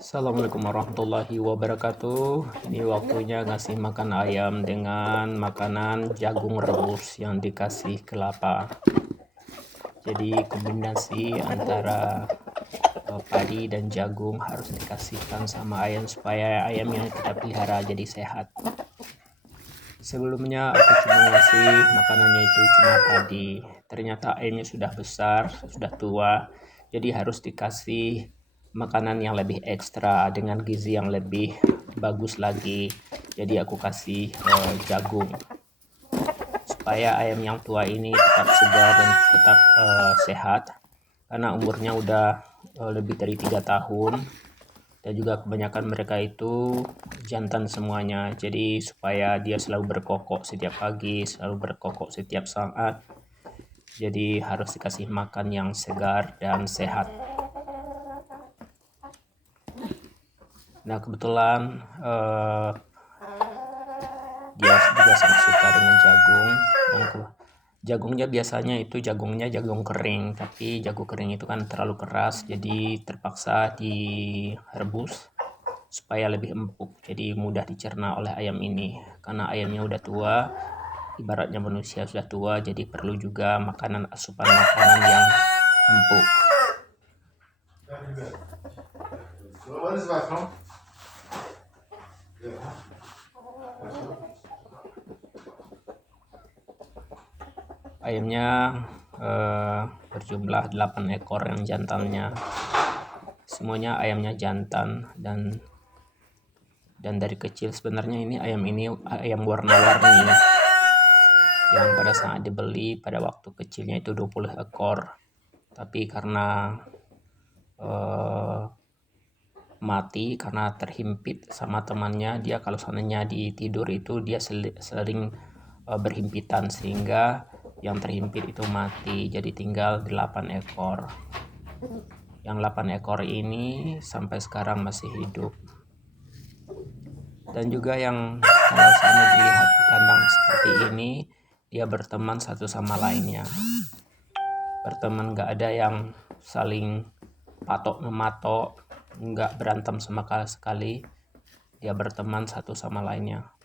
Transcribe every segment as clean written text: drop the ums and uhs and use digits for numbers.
Assalamualaikum warahmatullahi wabarakatuh. Ini waktunya ngasih makan ayam dengan makanan jagung rebus yang dikasih kelapa. Jadi kombinasi antara padi dan jagung harus dikasihkan sama ayam supaya ayam yang kita pelihara jadi sehat. Sebelumnya aku cuma ngasih makanannya itu cuma padi. Ternyata ayamnya sudah besar, sudah tua. Jadi harus dikasih makanan yang lebih ekstra dengan gizi yang lebih bagus lagi. Jadi aku kasih jagung supaya ayam yang tua ini tetap segar dan tetap sehat, karena umurnya udah lebih dari 3 tahun, dan juga kebanyakan mereka itu jantan semuanya. Jadi supaya dia selalu berkokok setiap pagi, selalu berkokok setiap saat, jadi harus dikasih makan yang segar dan sehat. Nah kebetulan dia juga sangat suka dengan jagung. Jagungnya biasanya itu jagungnya jagung kering, tapi jagung kering itu kan terlalu keras, jadi terpaksa direbus supaya lebih empuk, jadi mudah dicerna oleh ayam ini. Karena ayamnya udah tua, ibaratnya manusia sudah tua, jadi perlu juga asupan makanan yang empuk. Ayamnya berjumlah 8 ekor yang jantannya. Semuanya ayamnya jantan, dan dari kecil sebenarnya ini ayam warna-warni yang pada saat dibeli pada waktu kecilnya itu 20 ekor, tapi karena mati karena terhimpit sama temannya. Dia kalau seandainya di tidur itu dia sering berhimpitan, sehingga yang terhimpit itu mati, jadi tinggal 8 ekor. Yang 8 ekor ini sampai sekarang masih hidup. Dan juga yang kalau saya dilihat di kandang seperti ini, dia berteman satu sama lainnya. Berteman, nggak ada yang saling patok mematok, nggak berantem sama sekali. Dia berteman satu sama lainnya.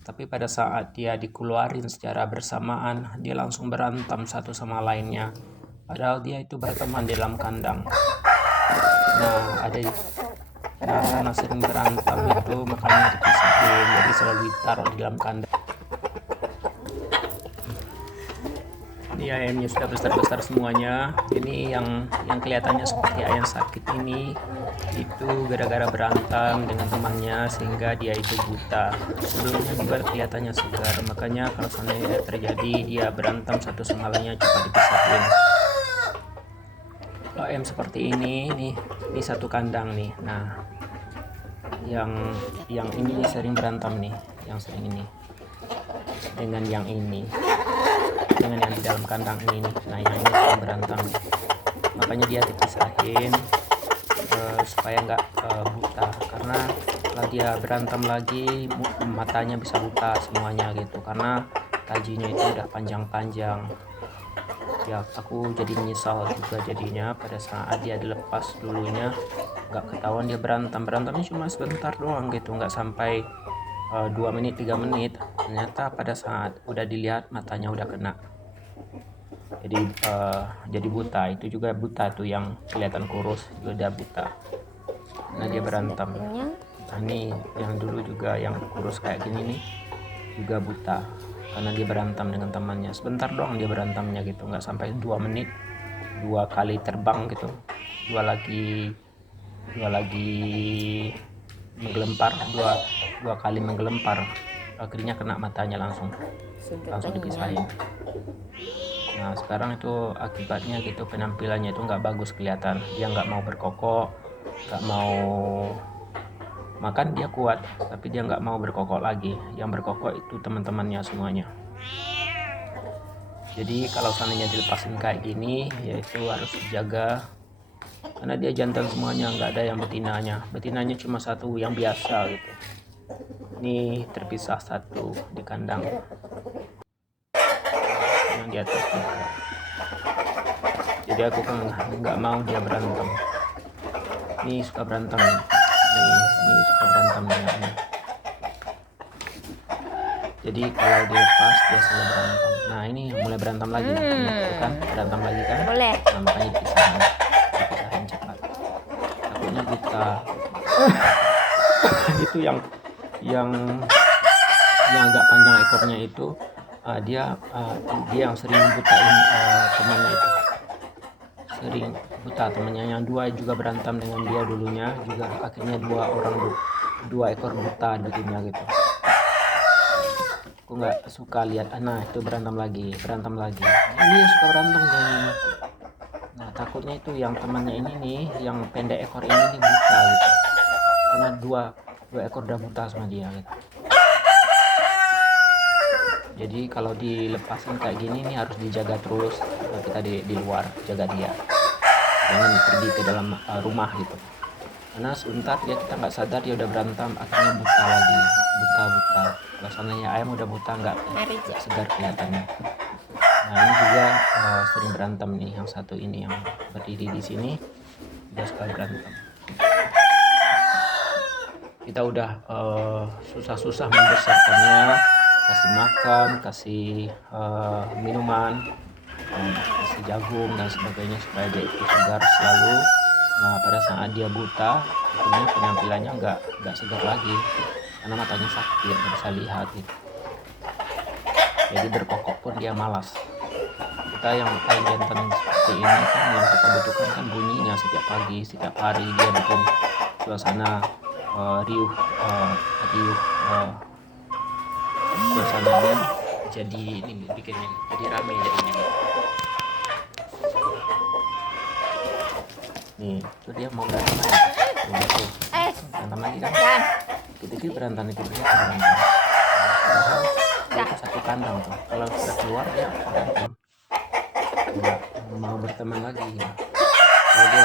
Tapi pada saat dia dikeluarin secara bersamaan, dia langsung berantem satu sama lainnya, padahal dia itu berteman di dalam kandang. Karena sering berantem itu makanya dipisahin, jadi selalu ditaruh di dalam kandang. Ini ayamnya sudah besar-besar semuanya. Ini yang kelihatannya seperti ayam sakit ini, itu gara-gara berantem dengan temannya sehingga dia itu buta. Sebelumnya juga kelihatannya segar, makanya kalau seandainya terjadi dia berantem satu sama lainnya cepat dipisahin. Kalau ayam seperti ini satu kandang nih. Nah, yang ini sering berantem nih, yang sering ini dengan yang ini, dengan yang di dalam kandang ini. Nah, yang ini sering berantem, makanya dia dipisahin supaya nggak buta. Karena kalau dia berantem lagi, matanya bisa buta semuanya gitu, karena tajinya itu udah panjang-panjang. Ya, aku jadi menyesal juga jadinya pada saat dia dilepas dulunya, nggak ketahuan dia berantemnya cuma sebentar doang gitu, nggak sampai 2 menit 3 menit. Ternyata pada saat udah dilihat matanya udah kena, jadi buta. Itu juga buta tuh, yang kelihatan kurus juga udah buta. Nah, dia berantem. Nah, ini yang dulu juga yang kurus kayak gini nih juga buta, karena dia berantem dengan temannya. Sebentar doang dia berantemnya gitu, nggak sampai 2 menit. 2 kali terbang gitu, dua lagi menggelempar, dua kali menggelempar, akhirnya kena matanya, langsung dipisahin. Nah, sekarang itu akibatnya gitu, penampilannya itu nggak bagus kelihatan. Dia nggak mau berkokok, nggak mau makan. Dia kuat, tapi dia nggak mau berkokok lagi. Yang berkokok itu teman-temannya semuanya. Jadi kalau seandainya dilepasin kayak gini, yaitu harus dijaga, karena dia jantan semuanya, nggak ada yang betinanya cuma satu yang biasa gitu. Ini terpisah satu di kandang, yang di atas juga. Jadi aku kan nggak mau dia berantem. Ini suka berantem nih. Ini suka berantem dengan ini. Jadi kalau dilepas dia selalu berantem. Nah ini mulai berantem lagi. Ini kan berantem lagi kan. Boleh. Nah, makanya dipisahin cepat. Takutnya buta. Itu yang agak panjang ekornya itu dia yang sering butain temannya itu. Sering buta temannya yang dua juga berantem dengan dia dulunya juga akhirnya dua ekor buta jadinya gitu. Aku nggak suka lihat itu berantem lagi ini yang suka berantem nih. Nah takutnya itu yang temannya ini nih yang pendek ekor ini nih buta gitu karena dua ekor udah buta sama dia gitu. Jadi kalau dilepasin kayak gini nih harus dijaga terus. Kita di luar jaga dia, jangan pergi ke dalam rumah gitu karena sebentar kita nggak sadar dia udah berantem akhirnya buta lagi. Kalau seandainya ayam udah buta nggak segar kelihatannya. Nah ini juga sering berantem nih, yang satu ini yang berdiri di sini dia suka berantem. Kita udah susah-susah membesarkannya, kasih makan, kasih minuman, kasih jagung dan sebagainya supaya dia itu segar selalu. Nah pada saat dia buta akhirnya penampilannya nggak segar lagi karena matanya sakit, nggak bisa lihat gitu. Jadi berkokok pun dia malas. Kita yang paling jantan seperti ini kan yang kita butuhkan kan bunyinya setiap pagi setiap hari, dia bikin suasana riuh suasananya jadi ini bikinnya jadi ramai jadinya gitu. Nih itu dia mau berantem lagi berantem lagi kan dikit-dikit berantem padahal itu satu kandang tuh, kalau sudah keluar dia berantem nggak mau berteman lagi ya. Kalau dia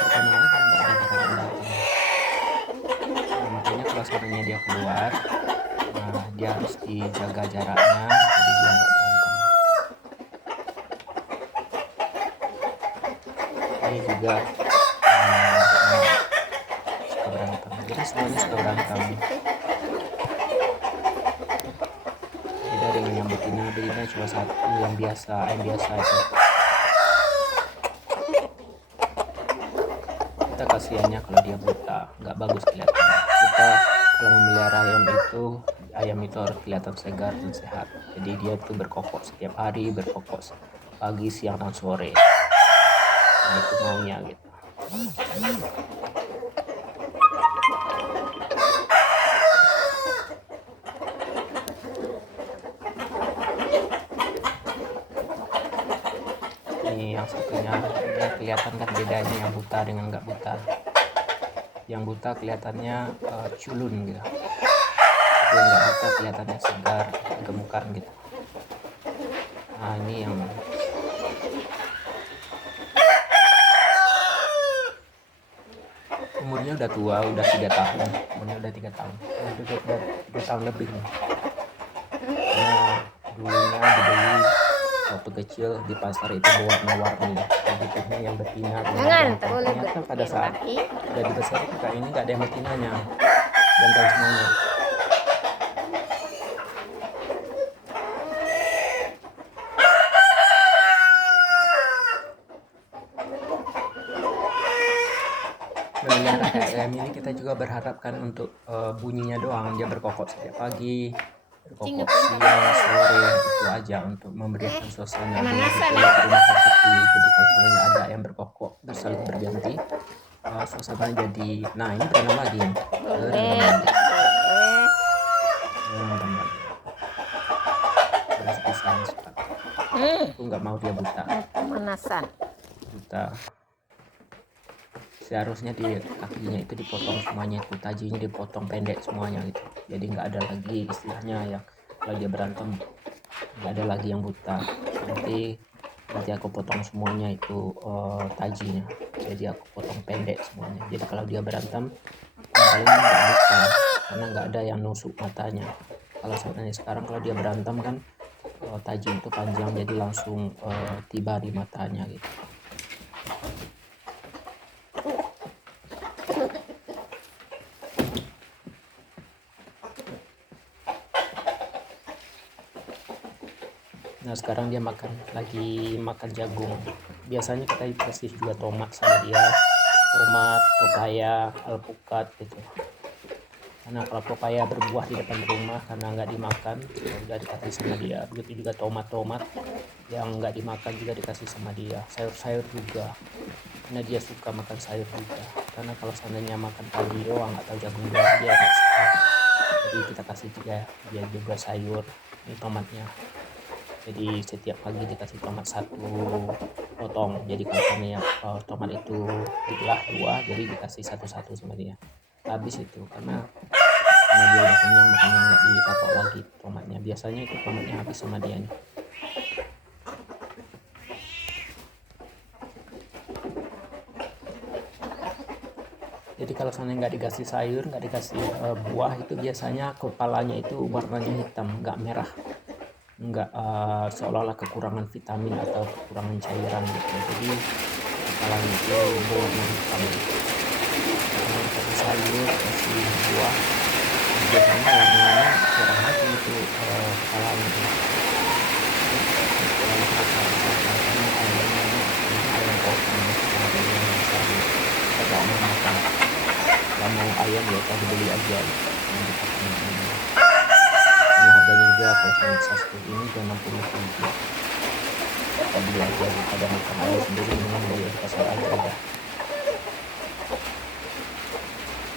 berteman lagi nggak ada kata-kata. Makanya kalau sebenarnya dia keluar dia harus dijaga jaraknya jadi dia nggak berantem. Ini juga suka berantem, jadi semuanya suka berantem. Beda dengan yang betina cuma satu yang biasa itu. Kita kasihannya kalau dia buta nggak bagus kelihatannya. Kita kalau memelihara ayam itu harus kelihatan segar dan sehat. Jadi dia tuh berkokok setiap hari, berkokok pagi, siang, dan sore. Nah itu maunya gitu. Ini yang satunya dia kelihatan kan bedanya yang buta dengan nggak buta. Yang buta kelihatannya culun gitu. Yang nggak buta kelihatannya segar, gemukan gitu. Nah ini yang umurnya udah tua, udah 3 tahun. Umurnya udah 3 tahun. Udah 3 tahun lebih nih. Nah dulunya dibeli waktu kecil di pasar itu warna-warni. Butuhnya yang betina. Ternyata pada saat udah dibesarin kayak ini nggak ada yang betinanya. Jantan semuanya. Memelihara ayam ini kita juga berharapkan untuk bunyinya doang, dia berkokok setiap pagi, berkokok siang, sore, itu aja untuk memberikan suasana rumah seperti. Jadi kalau misalnya ada ayam berkokok bersaling berganti, suasana jadi. Nah ini berantem lagi. Aku nggak mau dia buta. Pemanasan. Buta. Seharusnya di kakinya itu dipotong semuanya, itu tajinya dipotong pendek semuanya gitu. Jadi nggak ada lagi istilahnya yang kalau dia berantem nggak ada lagi yang buta. Nanti aku potong semuanya itu tajinya. Jadi aku potong pendek semuanya. Jadi kalau dia berantem paling nggak buta karena nggak ada yang nusuk matanya. Kalau sebenarnya sekarang kalau dia berantem kan taji itu panjang jadi langsung tiba di matanya gitu. Nah sekarang dia lagi makan jagung. Biasanya kita kasih juga tomat sama dia, tomat, pepaya, alpukat gitu. Karena kalau pepaya berbuah di depan rumah karena nggak dimakan, ya udah dikasih sama dia. Begitu juga tomat-tomat yang nggak dimakan juga dikasih sama dia. Sayur-sayur juga, karena dia suka makan sayur juga. Karena kalau seandainya makan padi doang atau jagung doang dia nggak sehat. Jadi kita kasih juga dia juga sayur. Ini tomatnya. Jadi setiap pagi dikasih tomat 1 potong. Jadi kalau seandainya tomat itu dibelah 2, jadi dikasih 1-1 sama dia. Habis itu karena dia udah kenyang makanya nggak dipatok lagi tomatnya. Biasanya itu tomatnya habis sama dia nih. Jadi kalau seandainya nggak dikasih sayur, nggak dikasih buah, itu biasanya kepalanya itu warnanya hitam, nggak merah, nggak seolah-olah kekurangan vitamin atau kekurangan cairan gitu. Jadi kepalanya itu berwarna hitam. Kalau dikasih sayur, kasih buah, biasanya warnanya cerah lagi itu kepalanya itu. Terlalu kasar karena ayam potong yang besar gitu. Kita nggak mau makan. Kalau mau ayam ya kita beli aja yang dipotong ini. Karena harganya juga kalau saya bisa seperti ini juga 60.000. Kita beli aja daripada makan ayam sendiri, mendingan beli di pasar aja udah.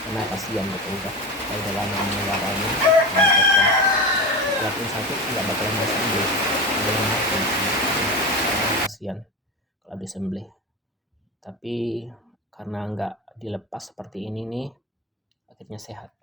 Karena kasihan gitu udah lama mengelarannya dipotong. Walaupun sakit nggak bakalan disembelih, ada yang mati. Kasihan kalau disembelih. Tapi karena nggak dilepas seperti ini nih, akhirnya sehat.